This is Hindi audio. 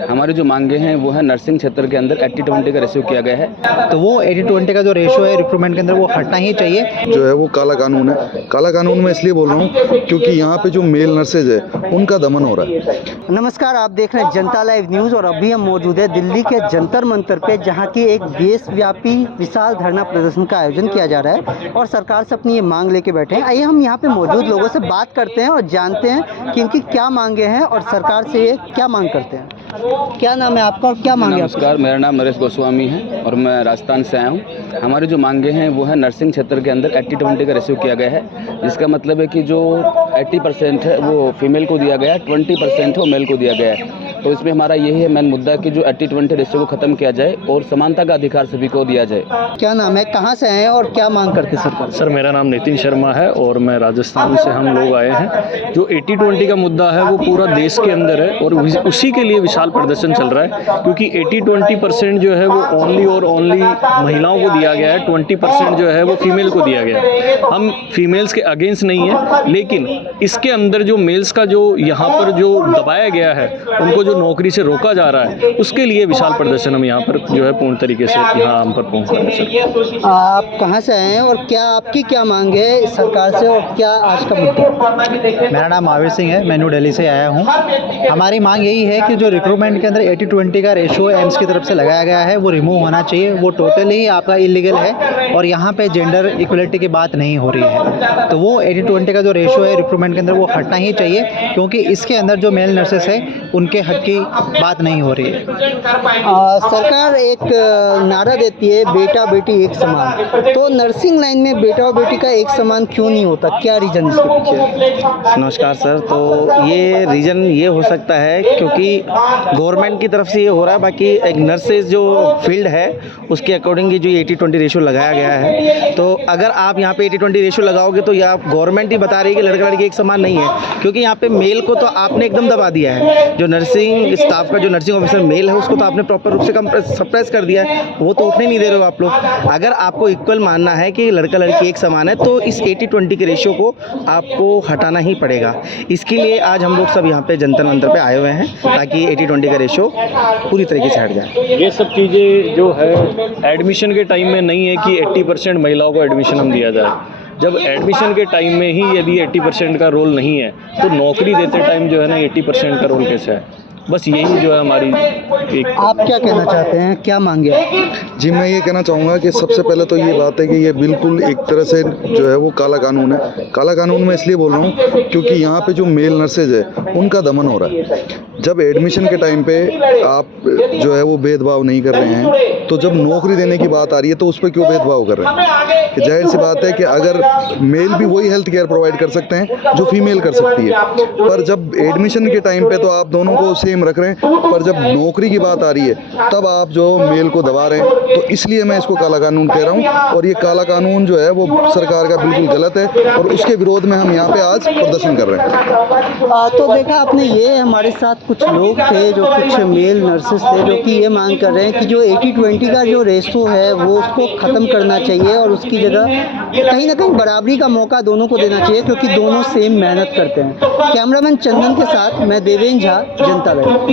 हमारी जो मांगे हैं वो है नर्सिंग क्षेत्र के अंदर 80-20 का रेशियो किया गया है। तो वो 80-20 का जो रेशो है रिक्रूटमेंट के अंदर वो हटना ही चाहिए। जो है वो काला कानून है। काला कानून मैं इसलिए बोल रहा हूँ क्योंकि यहाँ पे जो मेल नर्सेज है उनका दमन हो रहा है। नमस्कार, आप देख रहे हैं जनता लाइव न्यूज़ और अभी हम मौजूद है दिल्ली के जंतर मंतर पे, जहाँ की एक देशव्यापी विशाल धरना प्रदर्शन का आयोजन किया जा रहा है और सरकार से अपनी ये मांग लेके बैठे हैं। आइए हम यहाँ पे मौजूद लोगों से बात करते हैं और जानते हैं कि इनकी क्या मांगे हैं और सरकार से ये क्या मांग करते हैं। क्या नाम है आपका और क्या मांगे? नमस्कार, मेरा नाम नरेश गोस्वामी है और मैं राजस्थान से आया हूँ। हमारी जो मांगे हैं वो है नर्सिंग क्षेत्र के अंदर 80-20 का रेशियो किया गया है, जिसका मतलब है कि जो 80% है वो फीमेल को दिया गया है, 20% है वो मेल को दिया गया है। तो इसमें हमारा यही है मेन मुद्दा कि जो 80-20 रेशियो को ख़त्म किया जाए और समानता का अधिकार सभी को दिया जाए। क्या नाम है, कहाँ से आए हैं और क्या मांग करते सरकार? सर, मेरा नाम नितिन शर्मा है और मैं राजस्थान से हम लोग आए हैं। जो 80-20 का मुद्दा है वो पूरा देश के अंदर है और उसी के लिए विशाल प्रदर्शन चल रहा है, क्योंकि 80-20% जो है वो ओनली और ओनली महिलाओं को दिया गया है, 20% जो है वो फीमेल को दिया गया है। हम फीमेल्स के अगेंस्ट नहीं है, लेकिन इसके अंदर जो मेल्स का जो यहाँ पर जो दबाया गया है, उनको जो नौकरी से रोका जा रहा है, उसके लिए विशाल प्रदर्शन हम यहाँ पर जो है पूर्ण तरीके से यहाँ हम पर पहुँच रहे हैं। सर, आप कहाँ से आए हैं और क्या आपकी क्या मांग है सरकार से और क्या आज का मुद्दा? मेरा नाम महावीर सिंह है, मैं न्यू दिल्ली से आया हूँ। हमारी मांग यही है कि जो रिक्रूटमेंट के अंदर 80-20 का रेशो एम्स की तरफ से लगाया गया है वो रिमूव होना चाहिए। वो टोटली आपका इलीगल है और यहाँ पे जेंडर इक्वलिटी की बात नहीं हो रही है। तो वो 80-20 का जो रेशो है रिक्रूटमेंट के अंदर वो हटना ही चाहिए, क्योंकि इसके अंदर जो मेल नर्सेस है उनके हक की बात नहीं हो रही है। सरकार एक नारा देती है बेटा बेटी एक समान, तो नर्सिंग लाइन में बेटा और बेटी का एक समान क्यों नहीं होता? क्या रीज़न इसके पीछे? नमस्कार सर, तो ये रीज़न ये हो सकता है क्योंकि गवर्नमेंट की तरफ से ये हो रहा है। बाकी एक नर्सेज जो फील्ड है उसके अकॉर्डिंग जो 80-20 रेशो लगाया गया है, तो अगर आप यहाँ पे 80-20 रेशो लगाओगे तो यह गवर्नमेंट ही बता रही है कि लड़का लड़की एक समान नहीं है, क्योंकि यहाँ पे मेल को तो आपने एकदम दबा दिया है। जो नर्सिंग स्टाफ का जो नर्सिंग ऑफिसर मेल है उसको तो आपने प्रॉपर रूप से सप्रेस कर दिया है, वो तो उठने नहीं दे रहे हो आप लोग। अगर आपको इक्वल मानना है कि लड़का लड़की एक समान है तो इस 80-20 के रेशियो को आपको हटाना ही पड़ेगा। इसके लिए आज हम लोग सब यहाँ पे जंतर मंतर पे आए हुए हैं ताकि 80-20 का रेशियो पूरी तरीके से हट जाए। ये सब चीज़ें जो है एडमिशन के टाइम में नहीं है कि 80% महिलाओं को एडमिशन हम दिया जाए। जब एडमिशन के टाइम में ही यदि 80% का रोल नहीं है तो नौकरी देते टाइम जो है ना 80% का रोल कैसे है? बस यही जो है हमारी एक। आप क्या कहना चाहते हैं, क्या मांगे? जी, मैं ये कहना चाहूँगा कि सबसे पहले तो ये बात है कि ये बिल्कुल एक तरह से जो है वो काला कानून है। काला कानून मैं इसलिए बोल रहा हूँ क्योंकि यहाँ पे जो मेल नर्सेज है उनका दमन हो रहा है। जब एडमिशन के टाइम पे आप जो है वो भेदभाव नहीं कर रहे हैं, तो जब नौकरी देने की बात आ रही है तो उस पर क्यों भेदभाव कर रहे हैं? कि जाहिर सी बात है कि अगर मेल भी वही हेल्थ केयर प्रोवाइड कर सकते हैं जो फीमेल कर सकती है, पर जब एडमिशन के टाइम पे तो आप दोनों को सेम रख रहे हैं, पर जब नौकरी की बात आ रही है तब आप जो मेल को दबा रहे हैं। तो इसलिए मैं इसको काला कानून कह रहा हूँ और ये काला कानून जो है वो सरकार का बिल्कुल गलत है और उसके विरोध में हम यहाँ पे आज प्रदर्शन कर रहे हैं। तो देखा आपने, ये हमारे साथ कुछ लोग थे जो कुछ मेल नर्सेस थे जो कि ये मांग कर रहे हैं कि जो 80-20 का जो रेशो है वो उसको ख़त्म करना चाहिए और उसकी जगह कहीं ना कहीं बराबरी का मौका दोनों को देना चाहिए, क्योंकि दोनों सेम मेहनत करते हैं। कैमरामैन चंदन के साथ मैं देवेंद्र झा, जनता लाइव।